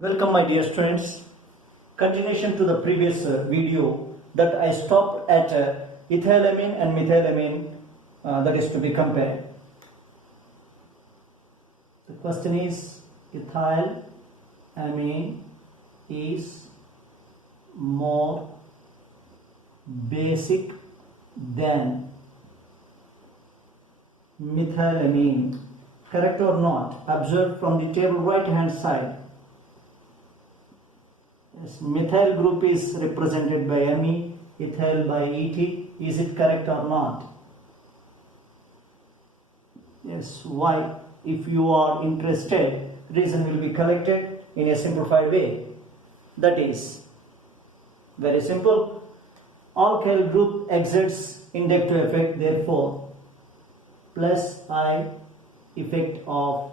Welcome my dear students. Continuation to the previous video that I stopped at ethylamine and methylamine that is to be compared. The question is ethylamine is more basic than methylamine. Correct or not? Observe from the table right hand side. Yes, methyl group is represented by Me, ethyl by Et. Is it correct or not? Yes, why? If you are interested, reason will be collected in a simplified way. That is very simple. Alkyl group exerts inductive effect, therefore plus I effect of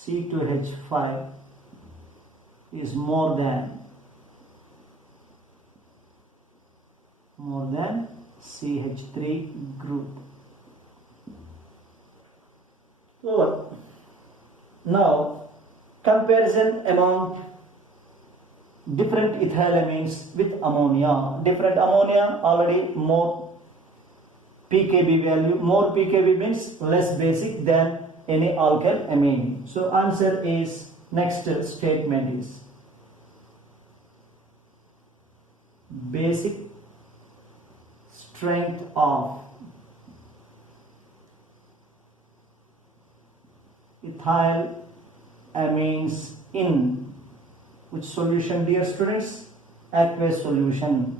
C2H5 is more than CH3 group. So now comparison among different ethylamines with ammonia. Different ammonia already more pKb value. More pKb means less basic than any alkyl amine. So answer is next statement is basic strength of ethyl amines in which solution, dear students? Aqueous solution.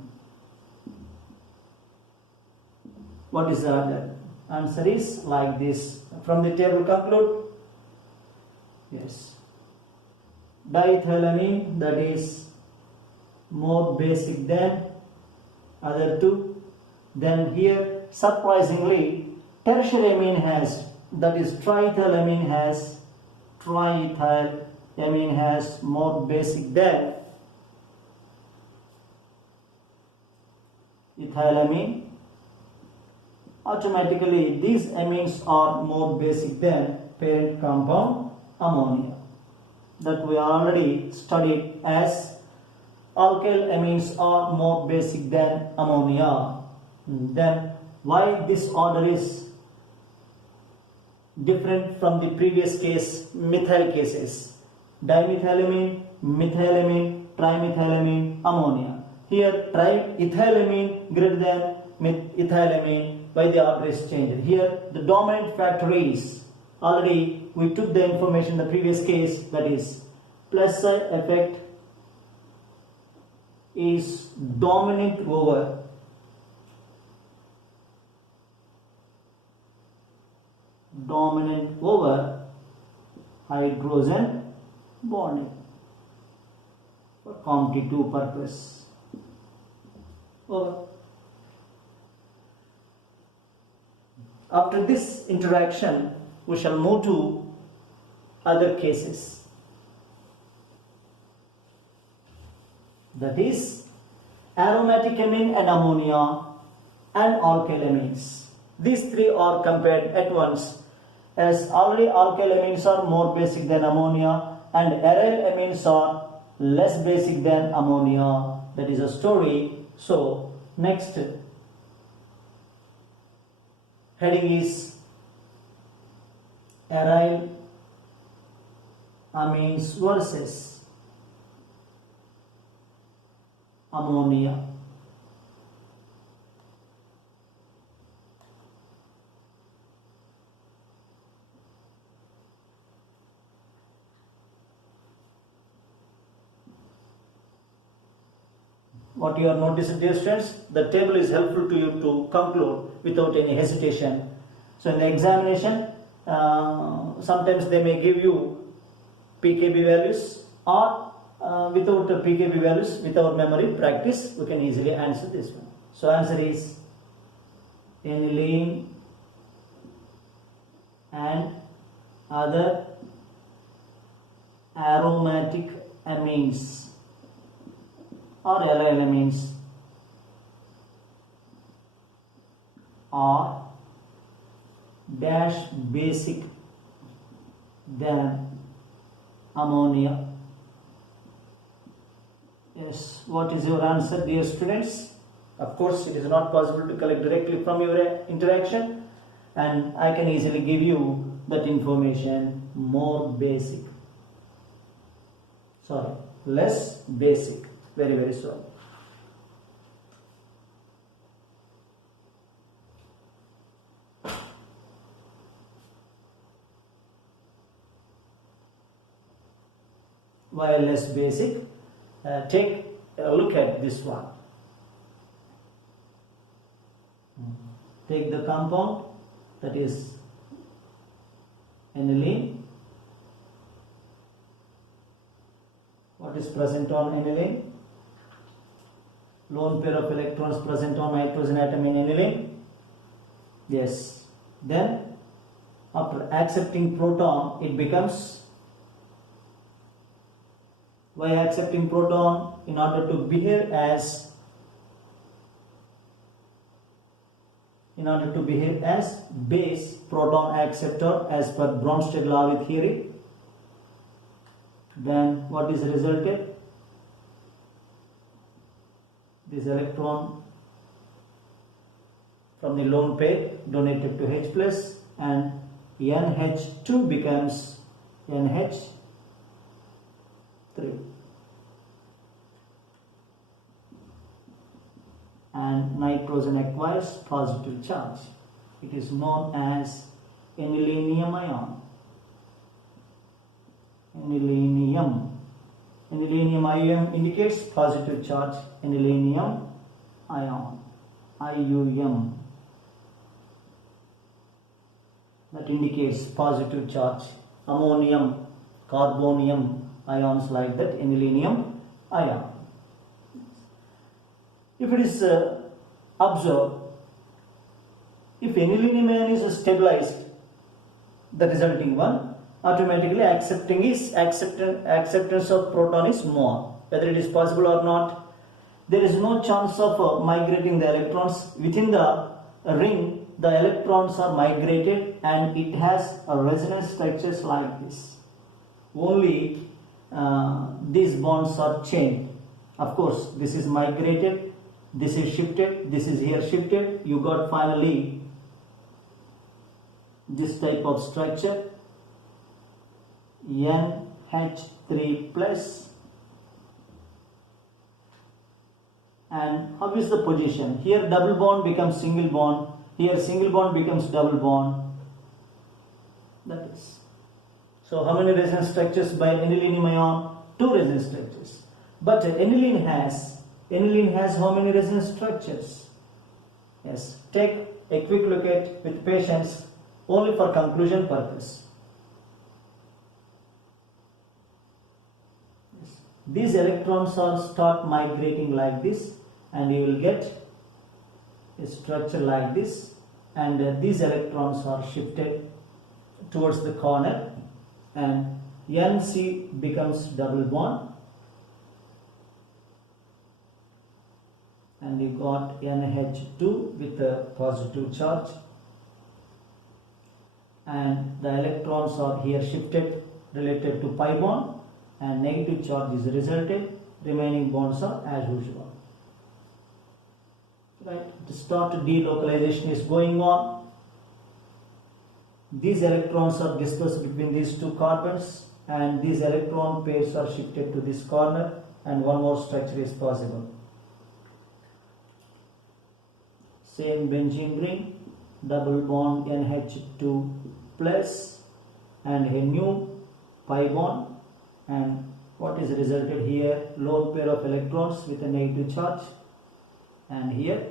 What is the other? Answer is like this. From the table conclude. Yes. Diethylamine, that is more basic than other two. Then here surprisingly tertiary amine has, that is triethylamine has, triethylamine has more basic than ethylamine. Automatically these amines are more basic than parent compound ammonia, that we already studied as alkyl amines are more basic than ammonia. Then why this order is different from the previous case, methyl cases? Dimethylamine, methylamine, trimethylamine, ammonia. Here triethylamine greater than ethylamine, by the order is changed. Here the dominant factor is, already we took the information in the previous case, that is plus psi effect is dominant over hydrogen bonding for COMT2 purpose. After this interaction, we shall move to other cases. That is aromatic amine and ammonia and alkyl amines. These three are compared at once, as already alkyl amines are more basic than ammonia and aryl amines are less basic than ammonia. That is a story. So next heading is aryl amines versus ammonia. What you are noticing, dear students, the table is helpful to you to conclude without any hesitation. So in the examination, sometimes they may give you pKb values, or without pKb values, with our memory practice, we can easily answer this one. So answer is aniline and other aromatic amines or allyl amines are dash basic than ammonia. Yes, what is your answer, dear students? Of course, it is not possible to collect directly from your interaction, and I can easily give you that information more basic. Sorry, less basic. Very, very sorry. Why less basic? Take a look at this one. Take the compound, that is aniline. What is present on aniline? Lone pair of electrons present on nitrogen atom in aniline. Yes. Then after accepting proton, it becomes, by accepting proton, in order to behave as base proton acceptor as per Bronsted-Lowry theory, then what is resulted? This electron from the lone pair donated to H plus, and NH2 becomes NH3, and nitrogen acquires positive charge. It is known as anilinium ion. Anilinium ion indicates positive charge. Anilinium ion, IUM, that indicates positive charge. Ammonium, carbonium ions like that, anilinium ion. If it is observed, if anilinium ion is stabilized, the resulting one, automatically acceptance of proton is more. Whether it is possible or not, there is no chance of migrating the electrons within the ring. The electrons are migrated, and it has a resonance structures like this. Only these bonds are chained. Of course, this is migrated, this is shifted, this is here shifted. You got finally this type of structure, NH3 plus. And how is the position? Here double bond becomes single bond, here single bond becomes double bond. That is. So how many resonance structures by anilinium ion? 2 resonance structures. But aniline has how many resonance structures? Yes. Take a quick look at with patience, only for conclusion purpose. Yes. These electrons start migrating like this, and you will get a structure like this, and these electrons are shifted towards the corner, and NC becomes double bond, and you got NH2 with a positive charge, and the electrons are here shifted related to pi bond, and negative charge is resulted. Remaining bonds are as usual. Right, the start delocalization is going on. These electrons are dispersed between these 2 carbons, and these electron pairs are shifted to this corner, and one more structure is possible. Same benzene ring, double bond NH2 plus, and a new pi bond, and what is resulted here? Lone pair of electrons with a negative charge, and here,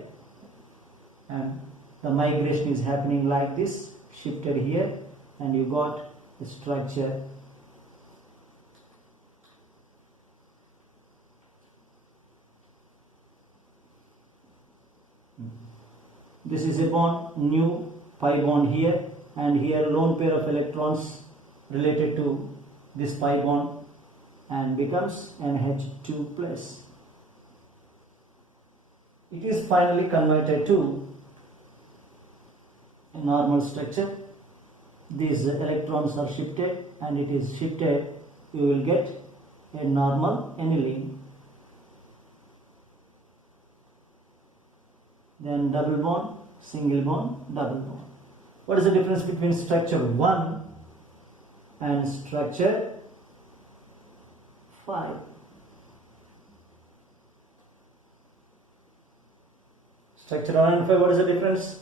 and the migration is happening like this, shifted here, and you got the structure. This is a bond, new pi bond here, and here lone pair of electrons related to this pi bond, and becomes NH2 plus. It is finally converted to a normal structure, these electrons are shifted and it is shifted, you will get a normal aniline. Then double bond, single bond, double bond. What is the difference between structure 1 and structure 5? Structure 1 and 5, what is the difference?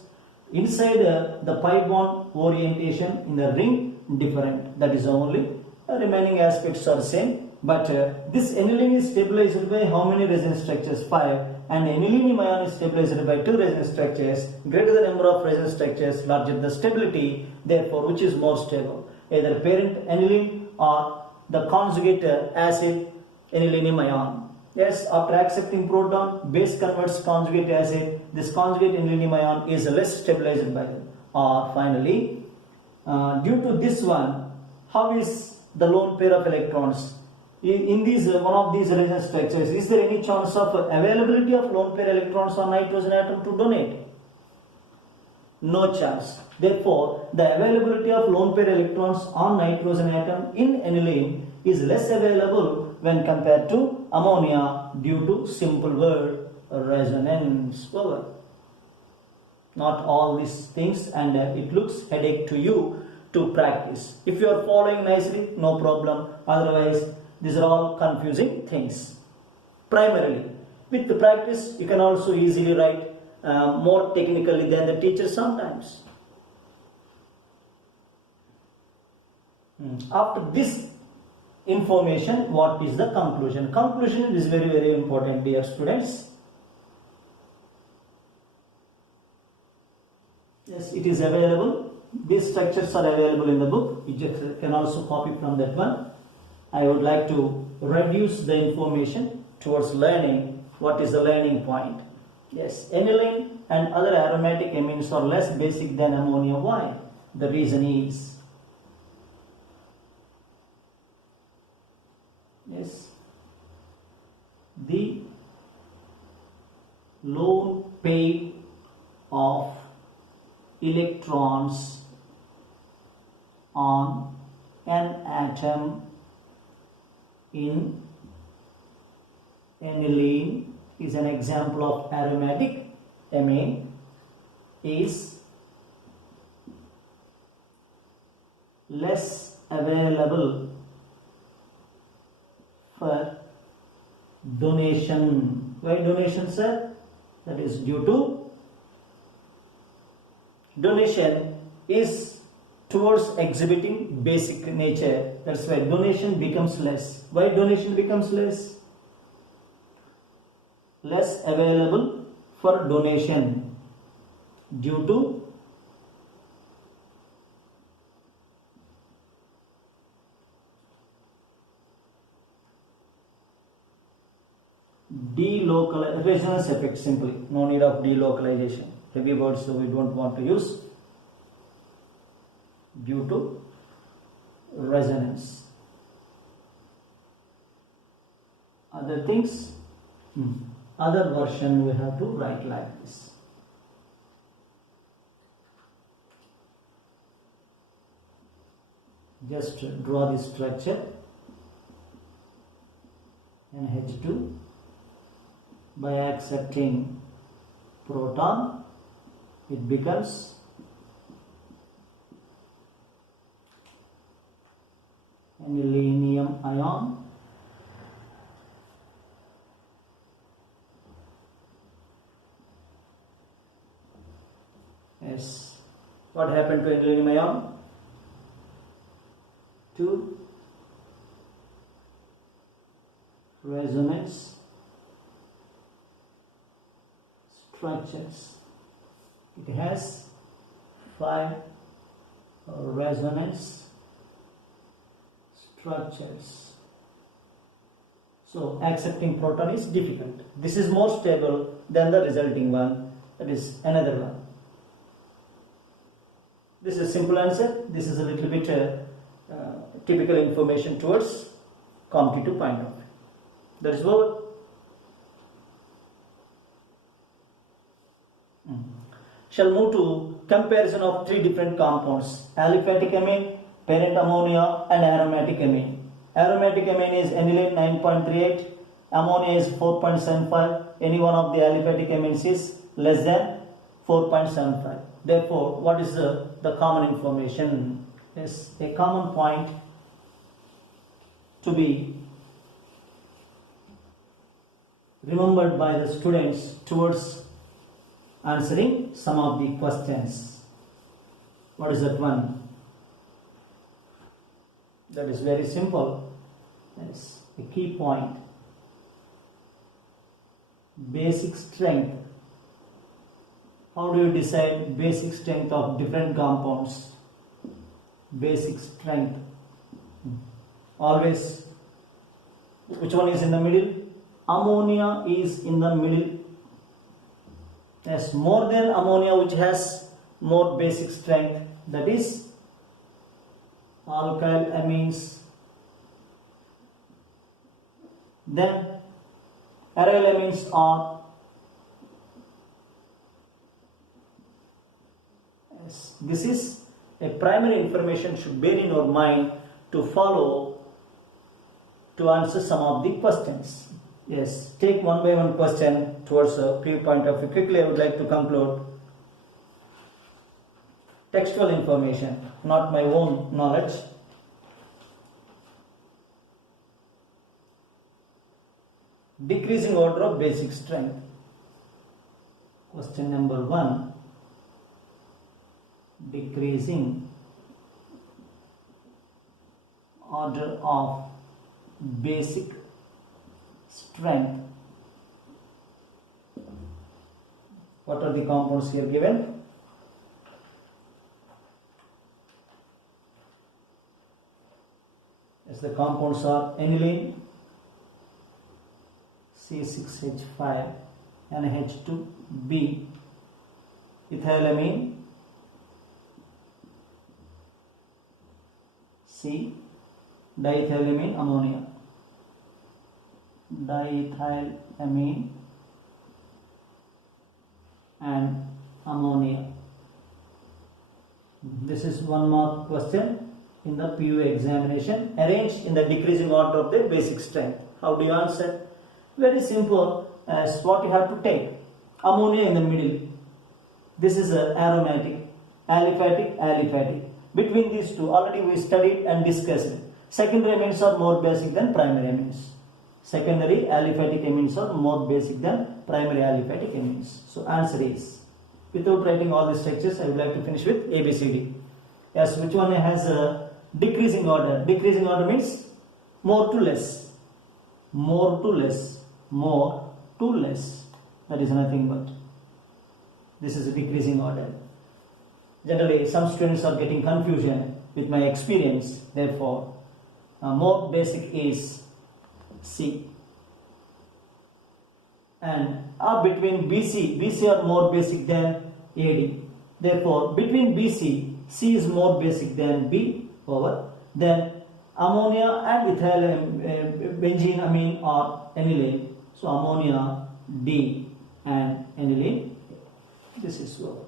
Inside the pi bond orientation in the ring different. That is the only remaining aspects are same. But this aniline is stabilized by how many resonance structures? 5. And aniline ion is stabilized by 2 resonance structures. Greater the number of resonance structures, larger the stability. Therefore, which is more stable? Either parent aniline or the conjugate acid aniline ion. Yes, after accepting proton, base converts conjugate acid. This conjugate aniline ion is less stabilized by them. Or finally, due to this one, how is the lone pair of electrons? In these one of these resonance structures, is there any chance of availability of lone pair electrons on nitrogen atom to donate? No chance. Therefore, the availability of lone pair electrons on nitrogen atom in aniline is less available when compared to ammonia due to simple word resonance power. Not all these things, and it looks headache to you to practice. If you are following nicely, no problem. Otherwise, these are all confusing things. Primarily, with the practice, you can also easily write more technically than the teacher sometimes. After this information, what is the conclusion? Conclusion is very, very important, dear students. Yes, it is available. These structures are available in the book. You just can also copy from that one. I would like to reduce the information towards learning. What is the learning point? Yes, aniline and other aromatic amines are less basic than ammonia. Why? The reason is, yes, the lone pair of electrons on an atom in aniline is an example of aromatic amine is less available for donation. Why donation, sir? That is due to donation is towards exhibiting basic nature. That's why donation becomes less. Why donation becomes less? Less available for donation due to resonance effect. Simply, no need of delocalization. Heavy words, so we don't want to use. Due to resonance. Other things, other version we have to write like this. Just draw this structure. NH2 by accepting proton, it becomes anilinium ion. Yes. What happened to anilinium ion? Two resonance structures. It has 5 resonance structures. So accepting proton is difficult. This is more stable than the resulting one. That is another one. This is a simple answer. This is a little bit typical information towards competitive point of view. That is what. shall move to comparison of three different compounds: aliphatic amine, parent ammonia, and aromatic amine. Aromatic amine is aniline 9.38, ammonia is 4.75. Any one of the aliphatic amines is less than 4.75. Therefore, what is the common information? Is a common point to be remembered by the students towards answering some of the questions. What is that one? That is very simple. That's a key point. Basic strength. How do you decide basic strength of different compounds? Basic strength. Always, which one is in the middle? Ammonia is in the middle. Yes, more than ammonia, which has more basic strength, that is alkyl amines. Then aryl amines are, yes, this is a primary information should bear in our mind to follow to answer some of the questions. Yes, take one by one question towards a clear point of view. Quickly, I would like to conclude. Textual information, not my own knowledge. Decreasing order of basic strength. Question number 1. Decreasing order of basic strength. What are the compounds here given? Yes, the compounds are aniline, C6H5, NH2B, ethylamine, C, diethylamine ammonia, diethylamine and ammonia. This is one mark question in the PU examination. Arranged in the decreasing order of the basic strength. How do you answer? Very simple. As what you have to take. Ammonia in the middle. This is aromatic, aliphatic. Between these two, already we studied and discussed. Secondary amines are more basic than primary amines. Secondary aliphatic amines are more basic than primary aliphatic amines. So answer is, without writing all the structures, I would like to finish with ABCD. Yes, which one has a decreasing order? Decreasing order means more to less. More to less. More to less. That is nothing but. This is a decreasing order. Generally, some students are getting confusion with my experience. Therefore, more basic is C. And between BC are more basic than AD. Therefore, between BC, C is more basic than B over. Then ammonia and benzene amine are aniline. So ammonia D and aniline. This is so.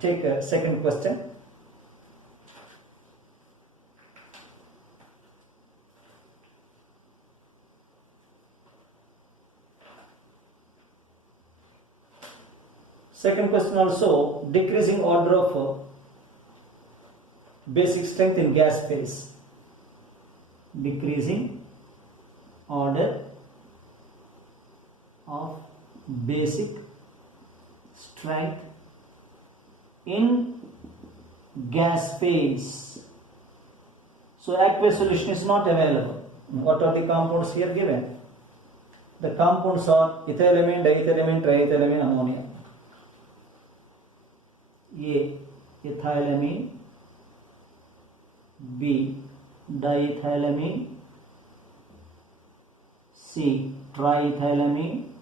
Take a second question. Second question also, decreasing order of basic strength in gas phase. Decreasing order of basic strength in gas phase. So aqueous solution is not available. What are the compounds here given? The compounds are ethylamine, diethylamine, triethylamine, ammonia. A. Ethylamine, B. Diethylamine, C. Triethylamine,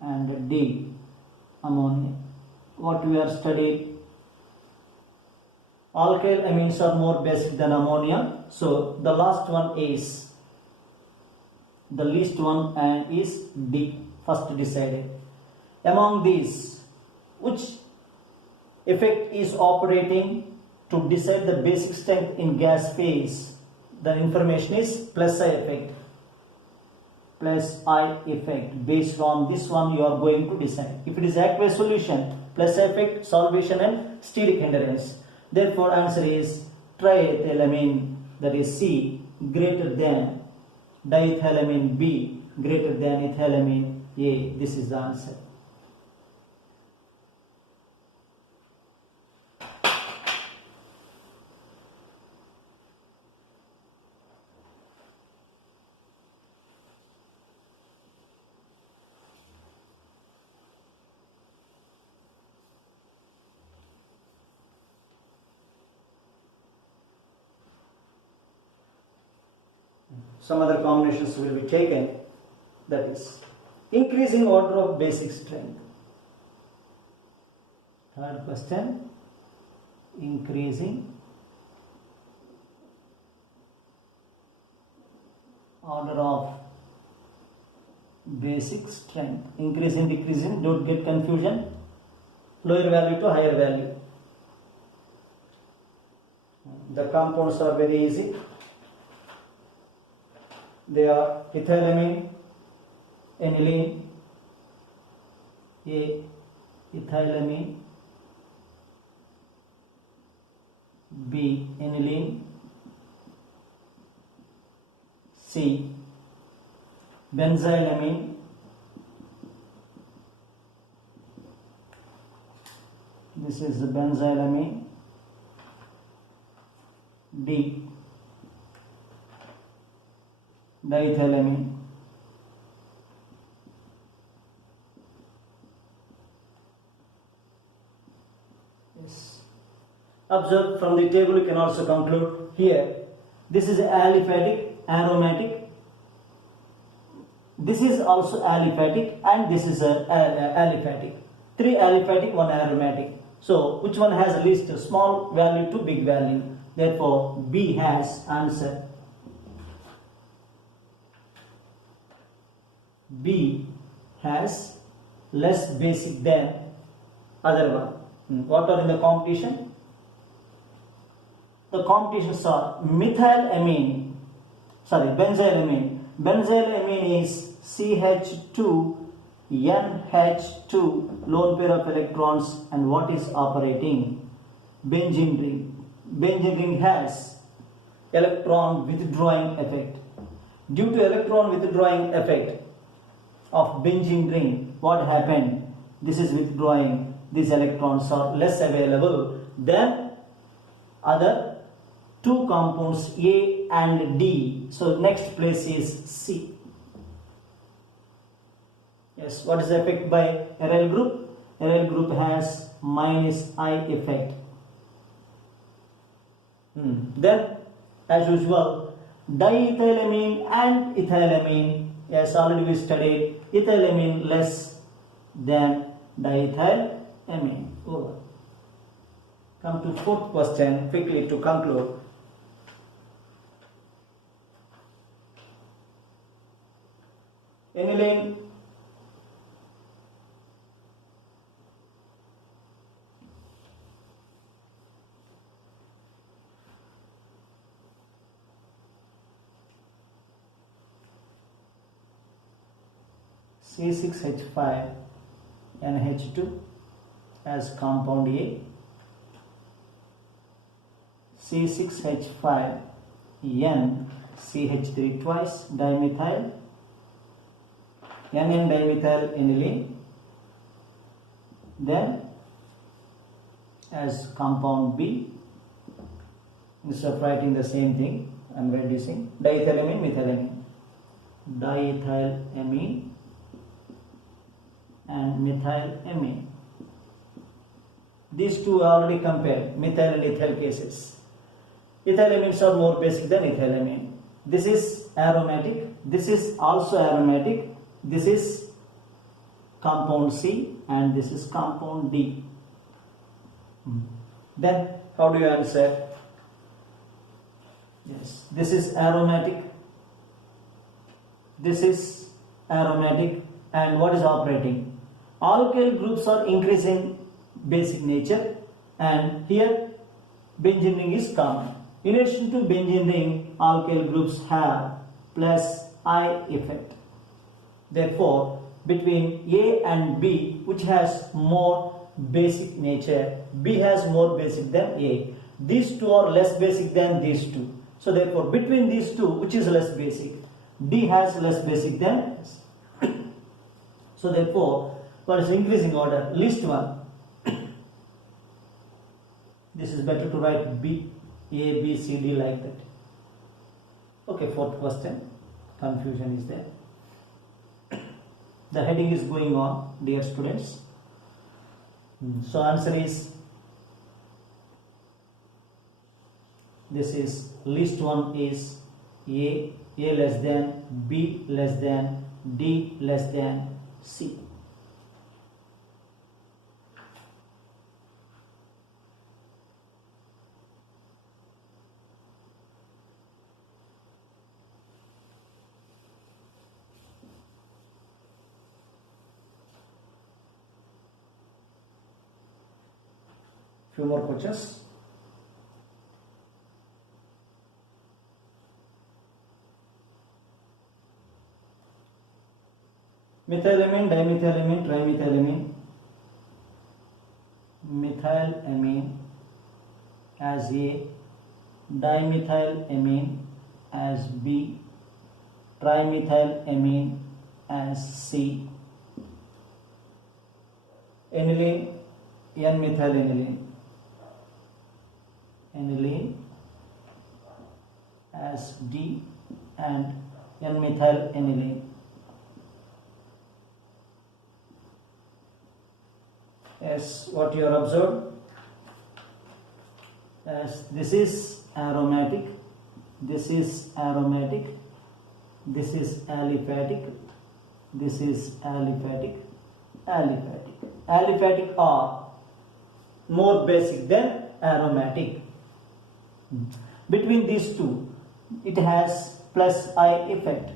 and D. Ammonia. What we are studying? Alkyl amines are more basic than ammonia. So the last one is the least one and is D. First decided. Among these, which effect is operating to decide the basic strength in gas phase? The information is plus I effect. Plus I effect. Based on this one you are going to decide. If it is aqueous solution, plus I effect, solvation and steric hindrance. Therefore answer is triethylamine, that is C, greater than diethylamine B, greater than ethylamine A. This is the answer. Some other combinations will be taken, that is increasing order of basic strength. Third question, increasing order of basic strength. Increasing, decreasing, don't get confusion. Lower value to higher value. The compounds are very easy. They are ethylamine, aniline, A, ethylamine, B, aniline, C, benzylamine, this is the benzylamine, D, diethylamine, yes. Observe from the table, you can also conclude here. This is aliphatic, aromatic. This is also aliphatic, and this is aliphatic. 3 aliphatic, 1 aromatic. So which one has least small value to big value? Therefore B has answer. B has less basic than other one. What are in the competition? The competitions are methylamine, benzylamine. Benzylamine is CH2 NH2, lone pair of electrons, and what is operating? Benzene ring. Benzene ring has electron withdrawing effect. Due to electron withdrawing effect of benzene ring, what happened? This is withdrawing. These electrons are less available than other 2 compounds A and D. So next place is C. Yes, what is the effect by aryl group? Aryl group has minus I effect. Then, as usual, diethylamine and ethylamine. Yes, already we studied ethylamine less than diethylamine. Over. Come to 4th question quickly to conclude. Aniline, C6H5 NH2 as compound A, C6H5 N CH3 twice dimethyl, NN dimethyl aniline. Then as compound B, instead of writing the same thing, I am reducing diethylamine, methylamine, diethylamine and methylamine. These two are already compared, methyl and ethyl cases. Ethylamines are more basic than ethylamine. This is aromatic, this is also aromatic, this is compound C and this is compound D. Then how do you answer? Yes, this is aromatic, this is aromatic, and what is operating? Alkyl groups are increasing basic nature, and here benzene ring is common. In addition to benzene ring, alkyl groups have plus I effect. Therefore, between A and B, which has more basic nature, B has more basic than A. These two are less basic than these two. So therefore, between these two, which is less basic? D has less basic than S. So therefore, what is increasing order? Least one. This is better to write B, A, B, C, D like that. Okay, fourth question. Confusion is there. The heading is going on, dear students. So answer is, this is least one is A less than, B less than, D less than C. Few more questions. Methylamine, dimethylamine, trimethylamine. Methylamine as A, dimethylamine as B, trimethylamine as C. Aniline, N-methylaniline. Aniline as D and N-methylaniline. As what you are observed, as this is aromatic, this is aromatic, this is aliphatic, this is aliphatic, aliphatic. Aliphatic are more basic than aromatic. Between these two, it has plus I effect,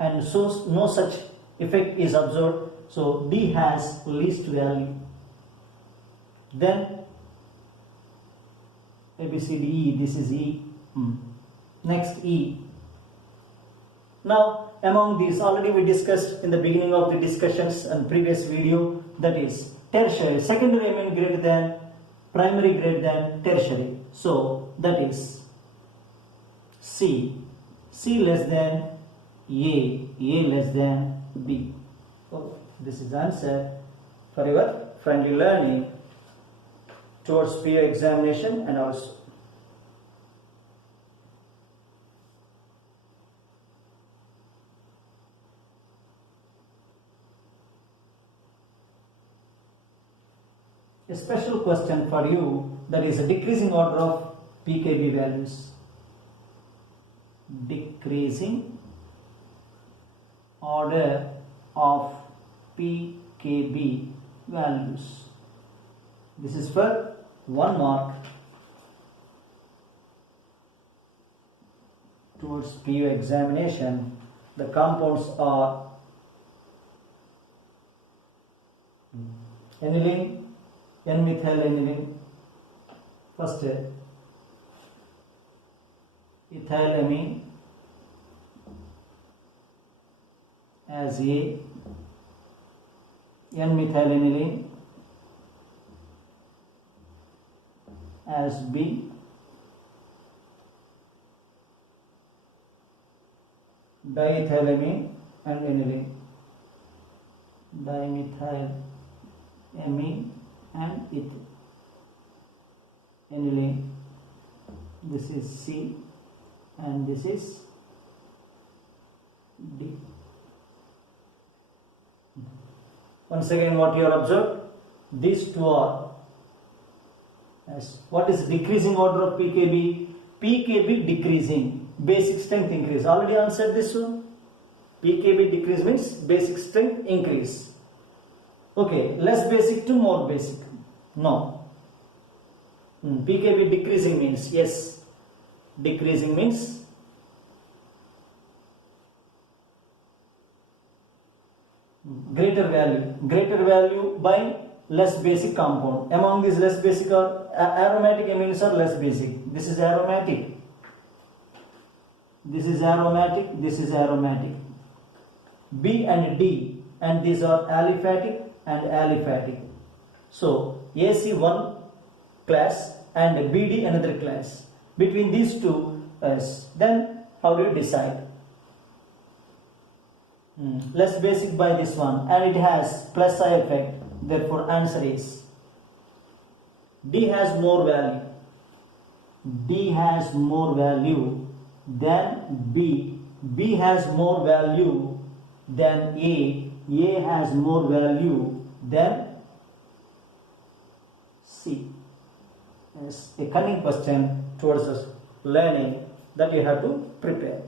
and so no such effect is observed. So D has least value. Then A, B, C, D, E, this is E. Next E. Now among these, already we discussed in the beginning of the discussions and previous video, that is tertiary, secondary amine greater than, primary greater than tertiary. So that is C, C less than A less than B. So this is answer for your friendly learning towards PO examination and also. A special question for you, that is a decreasing order of pKb values. Decreasing order of pKb values. This is for 1 mark towards PO examination. The compounds are aniline, N-methylaniline, first ethylamine as A, N-methylaniline as B, diethylamine and aniline, dimethylamine and aniline. This is C and this is D. Once again, what you are observed, these two are as what is decreasing order of pKb? pKb decreasing, basic strength increase. Already answered this one. pKb decrease means basic strength increase. Okay, less basic to more basic. No. pKb decreasing means, yes, decreasing means greater value by less basic compound. Among these less basic are aromatic amines are less basic. This is aromatic. This is aromatic. This is aromatic. B and D, and these are aliphatic and aliphatic. So AC one class and BD another class. Between these two, then how do you decide? Less basic by this one, and it has plus I effect. Therefore, answer is D has more value. D has more value than B. B has more value than A. A has more value than C. Yes, a cunning question towards us learning that you have to prepare.